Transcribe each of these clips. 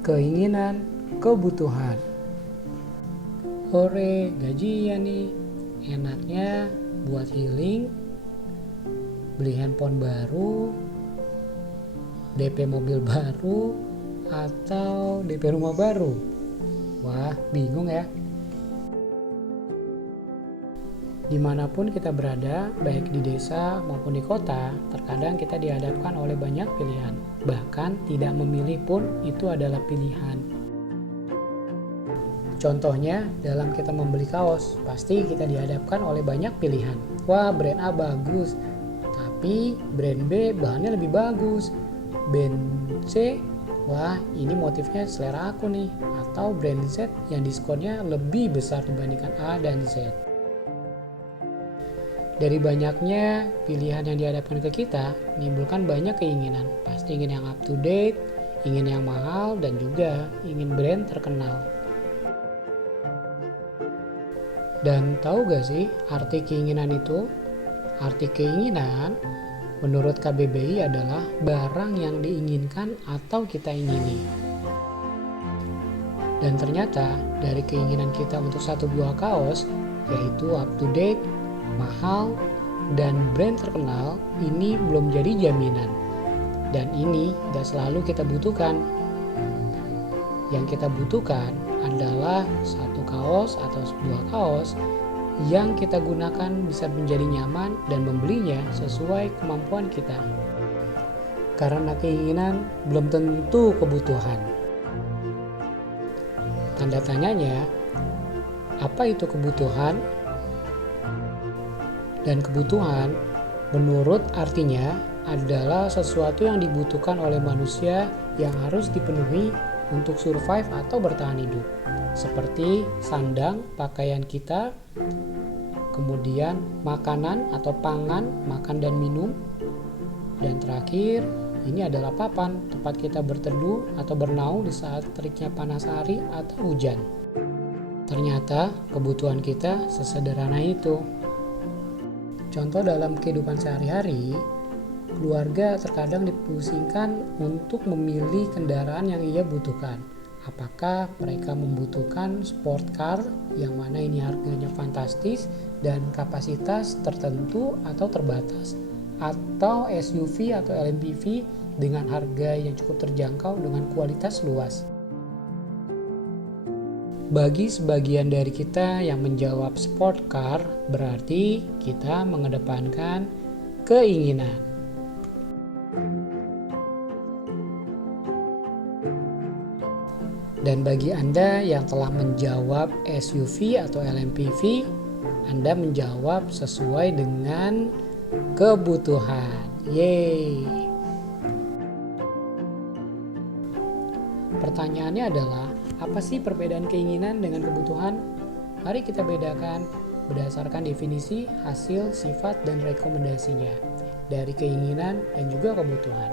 Keinginan, kebutuhan. Ore, gajian nih. Enaknya buat healing, beli handphone baru, DP mobil baru, atau DP rumah baru. Wah, bingung ya. Dimanapun kita berada, baik di desa maupun di kota, terkadang kita dihadapkan oleh banyak pilihan. Bahkan tidak memilih pun itu adalah pilihan. Contohnya, dalam kita membeli kaos, pasti kita dihadapkan oleh banyak pilihan. Wah, brand A bagus, tapi brand B bahannya lebih bagus. Brand C, wah ini motifnya selera aku nih. Atau brand Z yang diskonnya lebih besar dibandingkan A dan Z. Dari banyaknya pilihan yang dihadapkan ke kita, menimbulkan banyak keinginan. Pasti ingin yang up to date, ingin yang mahal, dan juga ingin brand terkenal. Dan tahu gak sih arti keinginan itu? Arti keinginan menurut KBBI adalah barang yang diinginkan atau kita ingini. Dan ternyata dari keinginan kita untuk satu buah kaos, yaitu up to date, mahal, dan brand terkenal, ini belum jadi jaminan. Dan ini gak selalu kita butuhkan. Yang kita butuhkan adalah satu kaos atau sebuah kaos yang kita gunakan bisa menjadi nyaman dan membelinya sesuai kemampuan kita. Karena keinginan belum tentu kebutuhan. Tanda tanyanya, apa itu kebutuhan? Dan kebutuhan menurut artinya adalah sesuatu yang dibutuhkan oleh manusia yang harus dipenuhi untuk survive atau bertahan hidup. Seperti sandang, pakaian kita, kemudian makanan atau pangan, makan dan minum. Dan terakhir, ini adalah papan, tempat kita berteduh atau bernaung di saat teriknya panas hari atau hujan. Ternyata kebutuhan kita sesederhana itu. Contoh dalam kehidupan sehari-hari, keluarga terkadang dipusingkan untuk memilih kendaraan yang ia butuhkan. Apakah mereka membutuhkan sport car yang mana ini harganya fantastis dan kapasitas tertentu atau terbatas, atau SUV atau LMPV dengan harga yang cukup terjangkau dengan kualitas luas. Bagi sebagian dari kita yang menjawab sport car, berarti kita mengedepankan keinginan. Dan bagi Anda yang telah menjawab SUV atau LMPV, Anda menjawab sesuai dengan kebutuhan. Yeay! Pertanyaannya adalah, apa sih perbedaan keinginan dengan kebutuhan? Mari kita bedakan berdasarkan definisi, hasil, sifat, dan rekomendasinya dari keinginan dan juga kebutuhan.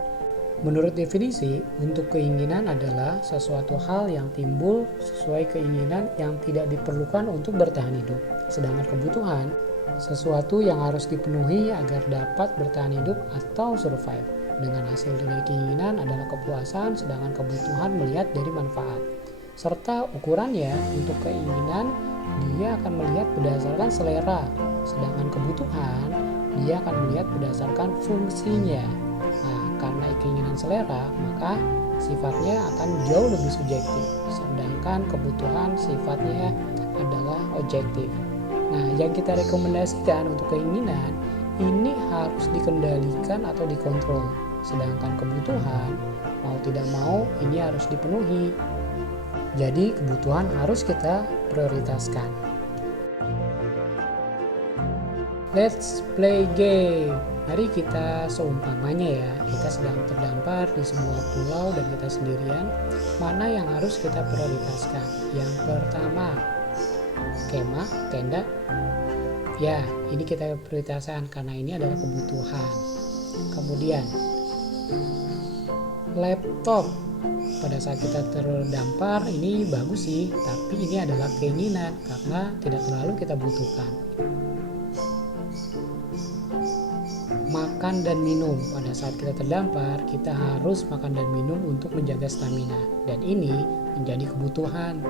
Menurut definisi, untuk keinginan adalah sesuatu hal yang timbul sesuai keinginan yang tidak diperlukan untuk bertahan hidup. Sedangkan kebutuhan, sesuatu yang harus dipenuhi agar dapat bertahan hidup atau survive. Dengan hasil dari keinginan adalah kepuasan, sedangkan kebutuhan melihat dari manfaat. Serta ukurannya untuk keinginan, dia akan melihat berdasarkan selera. Sedangkan kebutuhan, dia akan melihat berdasarkan fungsinya. Nah, karena keinginan selera, maka sifatnya akan jauh lebih subjektif. Sedangkan kebutuhan sifatnya adalah objektif. Nah, yang kita rekomendasikan untuk keinginan, ini harus dikendalikan atau dikontrol. Sedangkan kebutuhan, mau tidak mau, ini harus dipenuhi. Jadi kebutuhan harus kita prioritaskan. Let's play game. Mari kita seumpamanya ya, kita sedang terdampar di sebuah pulau dan kita sendirian. Mana yang harus kita prioritaskan? Yang pertama, kemah, tenda. Ya, ini kita prioritaskan karena ini adalah kebutuhan. Kemudian, laptop. Pada saat kita terdampar ini bagus sih, tapi ini adalah keinginan karena tidak terlalu kita butuhkan. makan dan minum. Pada saat kita terdampar, kita harus makan dan minum untuk menjaga stamina. Dan ini menjadi kebutuhan.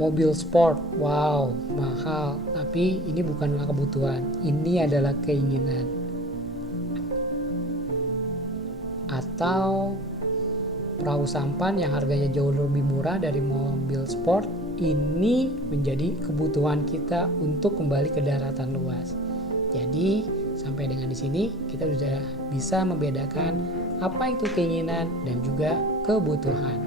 Mobil sport, wow, mahal. Tapi ini bukanlah kebutuhan, ini adalah keinginan. Atau perahu sampan yang harganya jauh lebih murah dari mobil sport, ini menjadi kebutuhan kita untuk kembali ke daratan luas. Jadi sampai dengan di sini kita sudah bisa membedakan apa itu keinginan dan juga kebutuhan.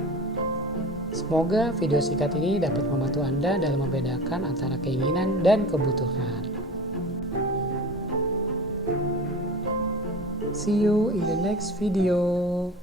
Semoga video singkat ini dapat membantu Anda dalam membedakan antara keinginan dan kebutuhan. See you in the next video.